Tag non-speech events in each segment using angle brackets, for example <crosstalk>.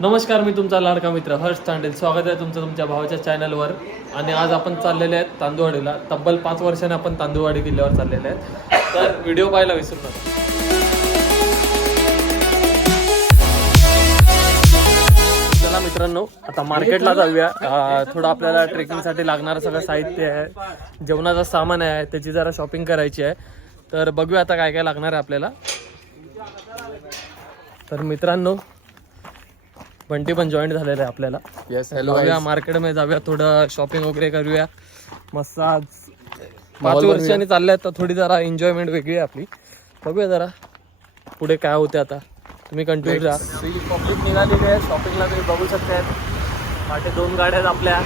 नमस्कार मी तुमचा लाडका मित्र हर्ष तांडेल. स्वागत आहे तुमचं तुमच्या भावाच्या चॅनलवर. आणि आज आपण चाललेले आहेत तांदूळवाडीला तब्बल पाच वर्षाने आपण तांदूळवाडी किल्ल्यावर चाललेले आहेत. तर व्हिडिओ पाहायला विसरू नका. चला मित्रांनो आता मार्केटला जाऊया. थोडं आपल्याला ट्रेकिंगसाठी लागणारं सगळं साहित्य आहे. जेवणाचं सामान आहे. त्याची जरा शॉपिंग करायची आहे. तर बघूया आता काय काय लागणार आहे आपल्याला. तर मित्रांनो बंटी पण जॉईन झालेलं आहे आपल्याला. येस जाऊया मार्केटमध्ये जाऊया थोडं शॉपिंग वगैरे करूया. मस्त आज पाच. वर्षांनी चालल्या तर थोडी जरा एन्जॉयमेंट वेगळी आहे आपली. बघूया जरा पुढे काय होते आता. तुम्ही कंटिन्यू राहा. पब्लिक निघालेली आहे. शॉपिंगला तुम्ही बघू शकताय. माटे दोन गाड्या आहेत आपल्या.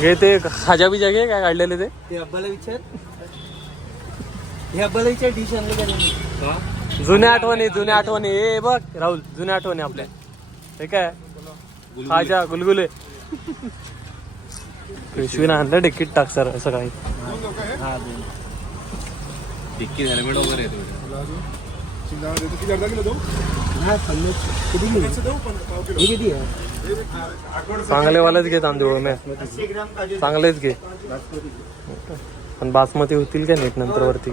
घे ते खाजा बिजा घे काय काढलेले ते? ते अब्बाला विचार. हे विचार डिश आणलं का नाही जुन्या आठवणी जुन्या आठवणी. ए बघ राहुल जुन्या आठवणी आपल्या. हे काय? खाजा गुलगुले. पिशवीनं आणलं तिकीट टाक सर असं काही. हा दोन डिक्की हेल्मेट वगैरे येतो हा पन्नास किती घेऊ हे किती आहे चांगलेवालेच घे तांदूळ मी चांगलेच घे. पण बासमती होतील का नीट नंतर वरती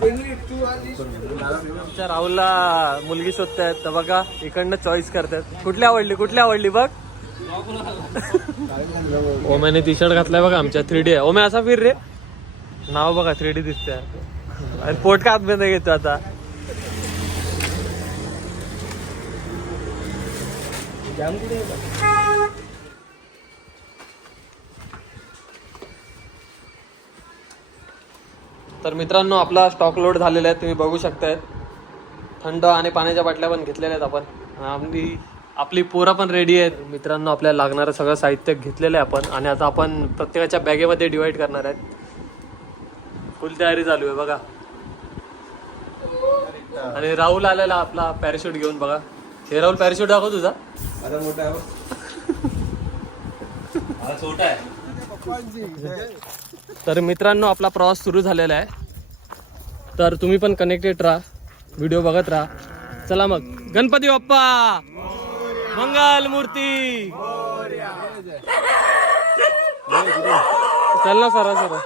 राहुलला मुलगी शोधतायत. तर बघा इकडनं चॉईस करतात कुठली आवडली? कुठली आवडली? बघ. ओम्याने टी शर्ट घातलाय बघा आमच्या थ्री डी आहे. ओम्या असा फिर रे. नाव बघा थ्री डी दिसतंय. आणि पोट का आतमध्ये घेतो आता? जाम कुठे तर मित्रांनो आपला स्टॉक लोड झालेला आहे तुम्ही बघू शकताय. थंड आणि पाण्याच्या बाटल्या पण घेतलेल्या आहेत आपण. आपली आपली पोरं पण रेडी आहेत. मित्रांनो आपल्याला लागणारं सगळं साहित्य घेतलेलं आहे आपण. आणि आता आपण प्रत्येकाच्या बॅगेमध्ये डिवाइड करणार आहेत. फुल तयारी चालू आहे बघा. आणि राहुल आलेला आपला पॅराशूट घेऊन बघा. हे राहुल पॅराशूट दाखव तुझा. आता मोठा आहे. छोटा आहे. तर मित्रांनो आपला प्रवास सुरू झालेला आहे. तर तुम्ही पण कनेक्टेड राहा. व्हिडिओ बघत राहा. चला मग. गणपती बाप्पा! मंगल मूर्ती! चल ना सरा सर.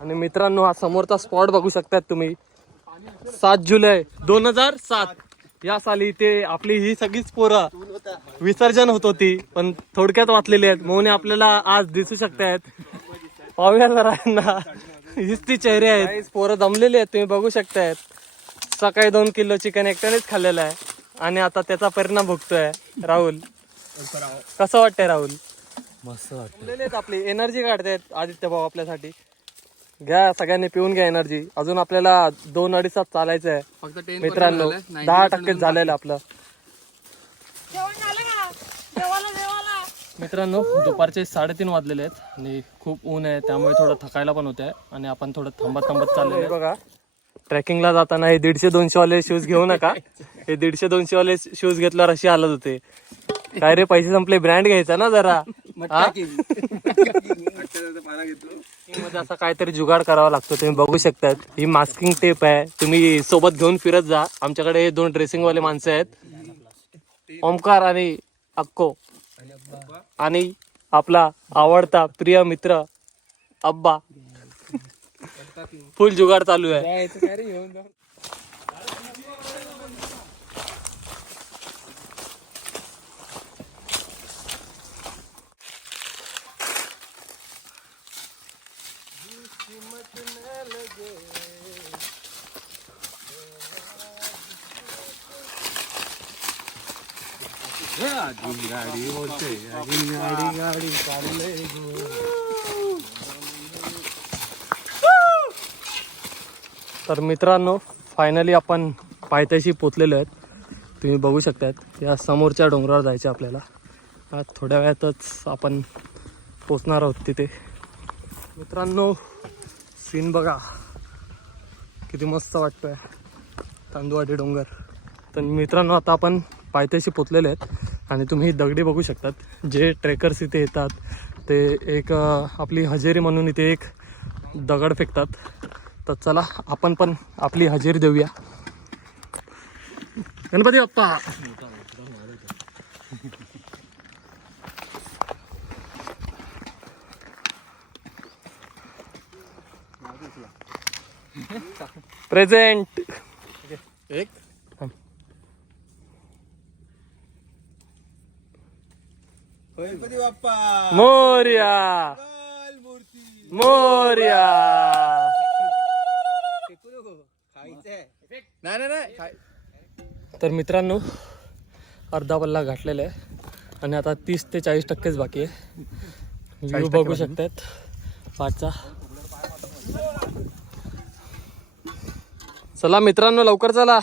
आणि मित्रांनो हा समोरचा स्पॉट बघू शकतात तुम्ही. सात जुलै दोन हजार सात. या साली ते आपली ही सगळीच पोरं विसर्जन होत होती पण थोडक्यात वाचलेली आहेत. म्हणून आपल्याला आज दिसू शकतायत पाहूया जरा यांना. हीच ती चेहरे आहेत. पोरं दमलेली आहेत तुम्ही बघू शकतायत सकाळी दोन किलो चिकन एकट्यानेच खाल्लेलं आहे. आणि आता त्याचा परिणाम भोगतोय राहुल. कसं वाटतंय राहुल? मस्त वाटतं आहेत आपली. एनर्जी काढतायत आदित्य भाऊ आपल्यासाठी. घ्या सगळ्यांनी पिऊन घ्या एनर्जी अजून आपल्याला दोन अडीच तास चालायचं आहे फक्त मित्रांनो दहा टक्के झालेलं आपलं. मित्रांनो दुपारचे साडेतीन वाजलेले आहेत आणि खूप ऊन आहे त्यामुळे थोडं थकायला पण होत आहे आणि आपण थोडं थांबत थांबत चाललेलो आहे. बघा. ट्रेकिंगला जाताना हे दीडशे दोनशे वाले शूज घेऊ नका. हे दीडशे दोनशे वाले शूज घेतल्यावर अशी हालत होते. काय रे पैसे संपले ब्रँड घ्यायचा ना जरा. <laughs> हा? <laughs> मध्ये असा काहीतरी जुगाड करावा लागतो. तुम्ही बघू शकतात. ही मास्किंग टेप आहे. तुम्ही सोबत घेऊन फिरत जा. आमच्याकडे हे दोन ड्रेसिंग वाले माणसं आहेत. ओमकार आणि अक्को. आणि आपला आवडता प्रिय मित्र अब्बा. फुल जुगाड चालू आहे यायचं काय रे घेऊन जा. गाडी बोलते गाडी गाडी चालले तर मित्रांनो फायनली आपण पायथ्याशी पोचलेलो आहेत. तुम्ही बघू शकतात या समोरच्या डोंगरावर जायचे आपल्याला. थोड्या वेळातच आपण पोचणार आहोत तिथे. मित्रांनो सीन बघा. किती मस्त वाटतोय. तांदुवाडी डोंगर. तर मित्रांनो आता आपण पायथ्याशी पोचलेले आहेत आणि तुम्ही दगडी बघू शकतात. जे ट्रेकर्स इथे येतात ते एक आपली हजेरी म्हणून इथे एक दगड फेकतात. तर चला आपण पण आपली हजेरी देऊया. गणपती बाप्पा! प्रेझेंट. एक. गणपती बाप्पा मोर्या. मूर्ती मोर्या. खायचंय नाही नाही नाही तर मित्रांनो अर्धा पल्ला घातलेला आहे. आणि आता तीस ते चाळीस टक्केच बाकी आहे. व्ह्यू बघू शकतात. पाठचा. चला मित्रांनो लवकर चला.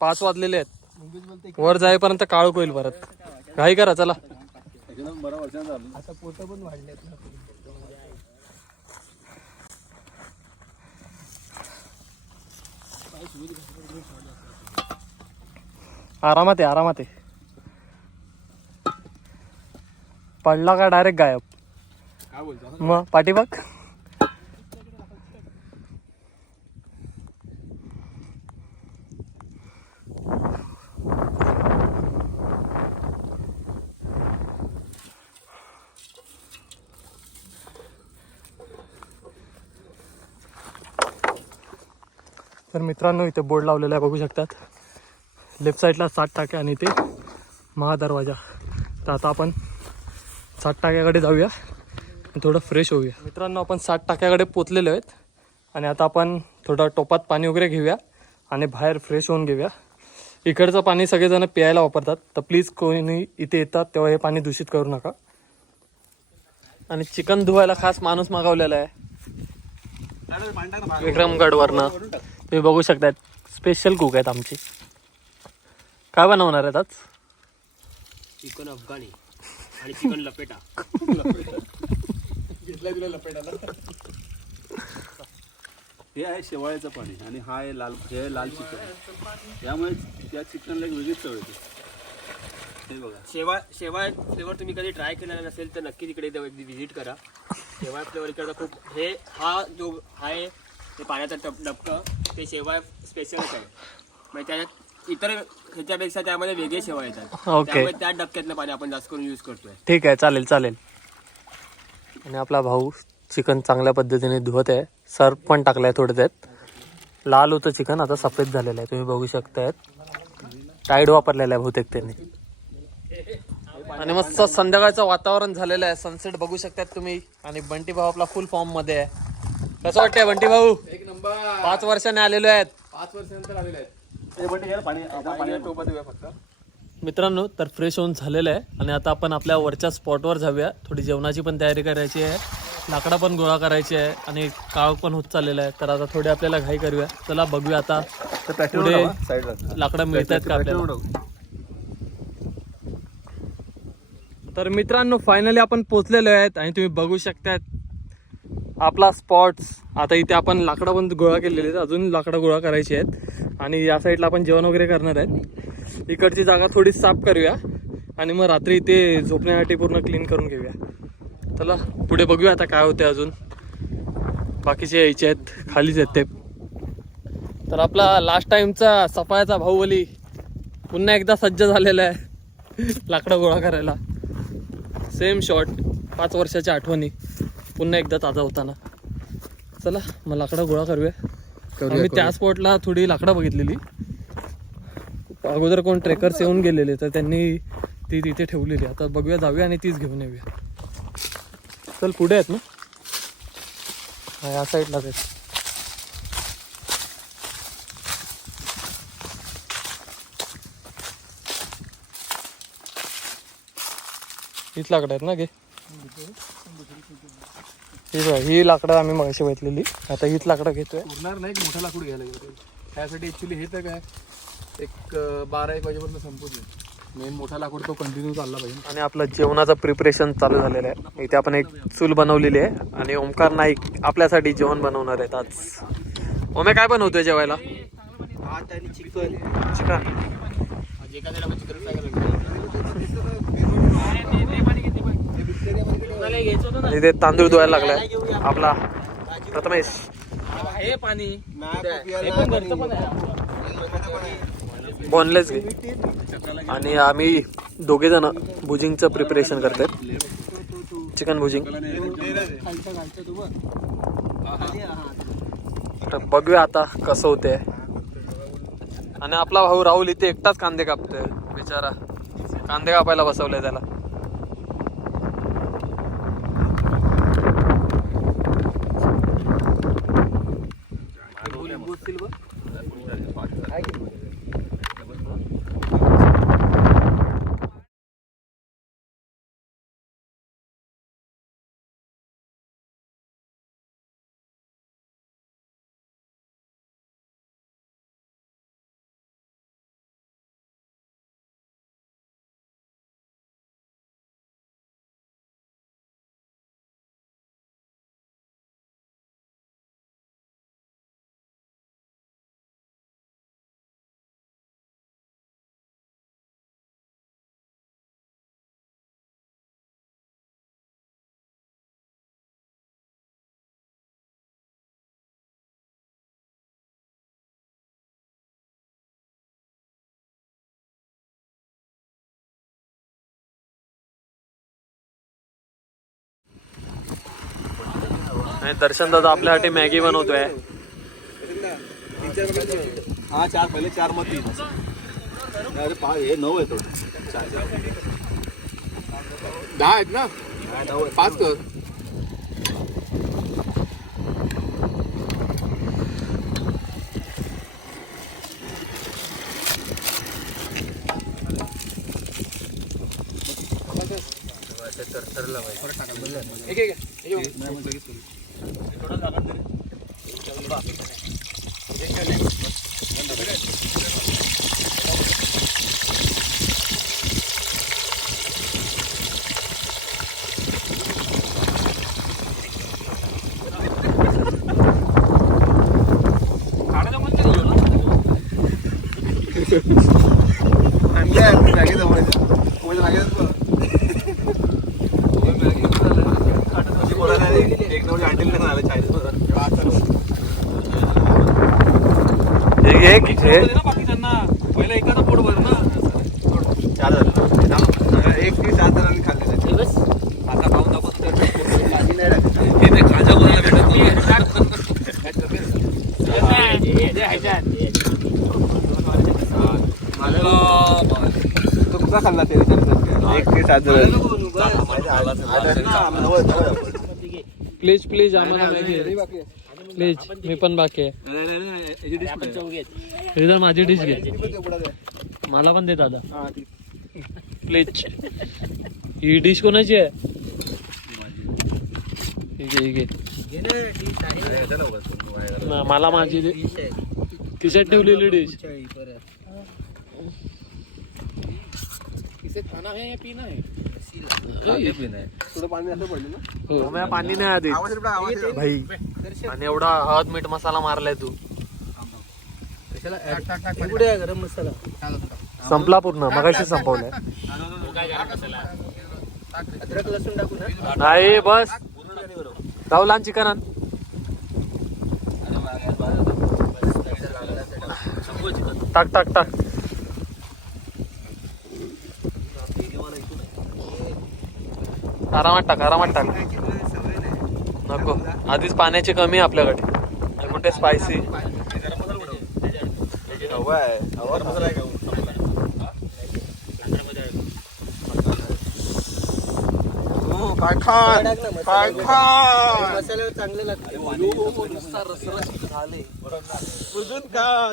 पाच वाजलेले आहेत. वर जाईपर्यंत काळू होईल परत. घाई करा चला. आरामात आहे आरामात आहे पडला का डायरेक्ट गायब? मग पाठीबाग तर मित्रांनो इथे बोर्ड लावलेला आहे बघू शकतात. लेफ्ट साईडला सात टाके आणि इथे महादरवाजा. तर आता आपण सात टाक्याकडे जाऊया थोडं फ्रेश होऊया. मित्रांनो आपण सात टाक्याकडे पोचलेलो आहेत आणि आता आपण थोडं टोपात पाणी वगैरे घेऊया आणि बाहेर फ्रेश होऊन घेऊया. इकडचं पाणी सगळेजण प्यायला वापरतात. तर प्लीज कोणी इथे येतात तेव्हा हे पाणी दूषित करू नका. आणि चिकन धुवायला खास माणूस मागवलेला आहे. विक्रमगडवरनं. तुम्ही बघू शकतात स्पेशल कुक आहेत आमची. काय बनवणार आहेत आज? चिकन अफगाणी आणि चिकन लपेटा. <laughs> हे आहे शेवाळ्याचं पाणी आणि हा आहे लाल हे आहे लाल चिकन त्यामुळे त्या चिकनला एक वेगळीच चव येते. हे बघा. शेवाळ शेवाळ फ्लेवर तुम्ही कधी ट्राय केलेला नसेल तर नक्की तिकडे व्हिजिट करा. शेवाळ फ्लेवर इकडचा खूप हे हा जो हा आहे ते पाण्याचा टप डबकं ते शेवाळ स्पेशलच आहे म्हणजे त्याच्यात इतर ह्याच्यापेक्षा त्यामध्ये वेगळे शेवाळ येतात. ओके. त्यामुळे त्या डबक्यातलं पाणी आपण जास्त करून यूज करतोय. ठीक आहे चालेल चालेल. आणि आपला भाऊ चिकन चांगल्या पद्धतीने धुवत आहे. सर्फ पण टाकलं आहे थोडं त्यात. लाल होतं चिकन आता सफेद झालेलं आहे. तुम्ही बघू शकतायत. टाईड वापरलेला आहे बहुतेक त्यांनी. आणि मस्त संध्याकाळचं वातावरण झालेलं आहे. सनसेट बघू शकतात तुम्ही. आणि बंटी भाऊ आपला फुल फॉर्ममध्ये आहे. कसं वाटतंय बंटी भाऊ? एक नंबर. पाच वर्षाने आलेलो आहेत. पाच वर्षानंतर आलेले आहेत. हे बंटी घ्या ना पाणी आपण पाणी टोपा देऊया फक्त. मित्रांनो तर फ्रेश होऊन झालेलं आहे. आणि आता आपण आपल्या वरच्या स्पॉटवर जाऊया. थोडी जेवणाची पण तयारी करायची आहे. लाकडा पण गोळा करायची आहे. आणि काळ पण होत चाललेला आहे. तर आता थोडी आपल्याला घाई करूया. चला बघूया आता पुढे लाकडं मिळत आहेत का आपल्याला? तर मित्रांनो फायनली आपण पोचलेलो आहेत. आणि तुम्ही बघू शकतात आपला स्पॉट्स आता इथे आपण लाकडं पण गोळा केलेले आहेत. अजून लाकडं गोळा करायची आहेत. आणि या साईडला आपण जेवण वगैरे करणार आहेत. इकडची जागा थोडी साफ करूया. आणि मग रात्री इथे झोपण्यासाठी पूर्ण क्लीन करून घेऊया. चला पुढे बघूया आता काय होते अजून. बाकीचे यायचे आहेत. खालीच आहेत ते. तर आपला लास्ट टाईमचा सफायाचा भाऊबली पुन्हा एकदा सज्ज झालेला आहे. लाकडं गोळा करायला. सेम शॉट पाच वर्षाच्या आठवणी. पुन्हा एकदा ताजा होताना. चला मग लाकडं गोळा करूया. आम्ही त्या स्पॉटला थोडी लाकडं बघितलेली. अगोदर कोण ट्रेकर्स येऊन गेलेले तर त्यांनी ती तिथे ठेवलेली. आता बघूया जाऊया आणि तीच घेऊन येऊया. चल पुढे आहेत ना? हा या साईडलाच आहेत. हीच लाकडं आहेत ना गे ही बघ, ही लाकडं आम्ही मगाशी बघितलेली. आता हीच लाकडं घेतोय. उरणार नाही एक मोठा लाकूड घ्यायला गेलं त्यासाठी ऍक्च्युली हे तर काय एक बारा एक वाजेपर्यंत संपूच मेन मोठा लाकूड तो कंटिन्यू चालला पाहिजे. आणि आपलं जेवणाचं प्रिपरेशन चालू झालेलं आहे. इथे आपण एक चूल बनवलेली आहे आणि ओमकार नाईक आपल्यासाठी जेवण बनवणार आहेत आज. ओमे काय बनवतोय जेवायला? भात आणि चिकन. चिकन जे काय त्याला चिकन फ्राय घ्यायचं होतं ना इथे तांदूळ धुवायला लागलाय. आपला प्रथमेश. हे पाणी. बोनलेस घे. आणि आम्ही दोघे जण भुजिंगचं प्रिपरेशन करतात चिकन भुजिंग. तर बघूया आता कसं होते आणि आपला भाऊ राहुल इथे एकटाच कांदे कापतोय. बिचारा. कांदे कापायला बसवलंय त्याला. आणि दर्शन दादा आपल्यासाठी मॅगी बनवतोय. हा चार पहिले चार मग तीन अरे पा हे नऊ आहे तो चार चार. दहा आहेत ना? पाच कर. एक. थोडं लागत तरी हे पहिला एखादा पोट भर ना चार झालं एक पीस सात जणांनी खाल्लेलं बस आता खाऊन दाखवतो भाजी नाही टाकत. हे ते खाजा कोणाला भेटत तो कसा खाल्ला ते एक पीस सात जणांनी प्लीज प्लीज आम्हाला मॅगी प्लीज मी पण बाकी आहे. इधर माझी डिश घे. मला पण दे दादा. प्लीज ही डिश कोणाची आहे? मला माझी दे खिशात ठेवलेली डिश खाना है या पीना है थोडं पाणी असं पडलं ना? हो. पाणी नाही आधी. आवाज येतो, आवाज येतो. भाई आणि एवढा हळद मीठ मसाला मारलाय तू. कुठे आहे गरम मसाला? संपला पूर्ण मगाशी संपवलाय. अद्रक लसूण टाकू ना? नाही बस. राहुल आण चिकन आण. टाक टाक टाक. आरामात टाक आरामात टाक. नको. आधीच पाण्याची कमी आहे आपल्याकडे. कुठे स्पायसी चांगले लागते अजून खा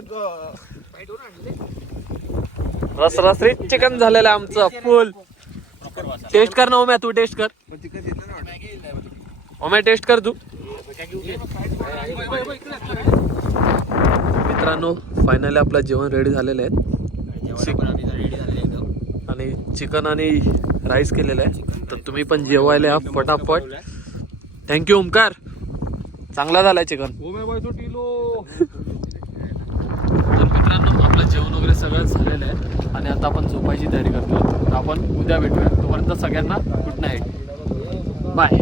रस रसरीत चिकन झालेलं आमचं फुल. टेस्ट कर ना ओम्या तू टेस्ट कर. ओम्या टेस्ट कर तू. मित्रांनो फायनली आपलं जेवण रेडी झालेलं आहे. आणि चिकन आणि राईस केलेलं आहे. तर तुम्ही पण जेवायला या फटाफट थँक्यू ओमकार. चांगला झालाय चिकन आपलं जेवण वगैरे सगळं झालेलं आहे. आणि आता आपण झोपायची तयारी करतो आपण उद्या भेटूया. तोपर्यंत सगळ्यांना good night bye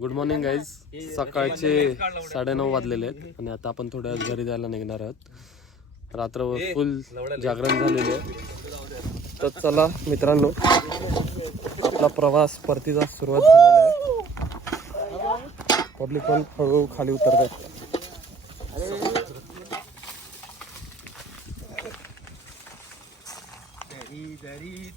good morning guys सकाळचे साडेनऊ वाजलेले आहेत. आणि आता आपण थोड्या घरी जायला निघणार आहोत. रात्रभर फुल जागरण झालेले आहे. तर चला मित्रांनो आपला प्रवास परतीचा सुरुवात झालेला आहे. पब्लिक पण हळूहळू खाली उतरत आहेत. Дарит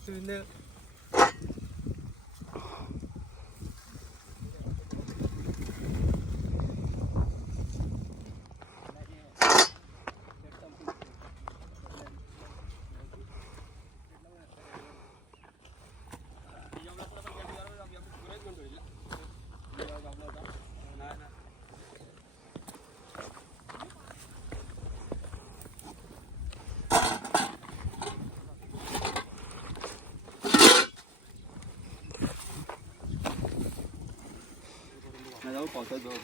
जाऊ पावसात जाऊ.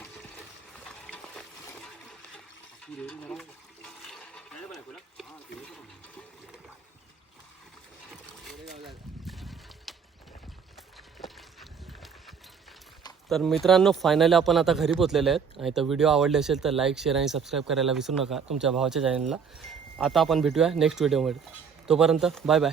तर मित्रांनो फायनली आपण आता घरी पोचलेले आहेत. आणि तर व्हिडिओ आवडले असेल तर लाईक शेअर आणि सबस्क्राईब करायला विसरू नका तुमच्या भावाच्या चॅनलला आता आपण भेटूया नेक्स्ट व्हिडिओमध्ये तोपर्यंत बाय बाय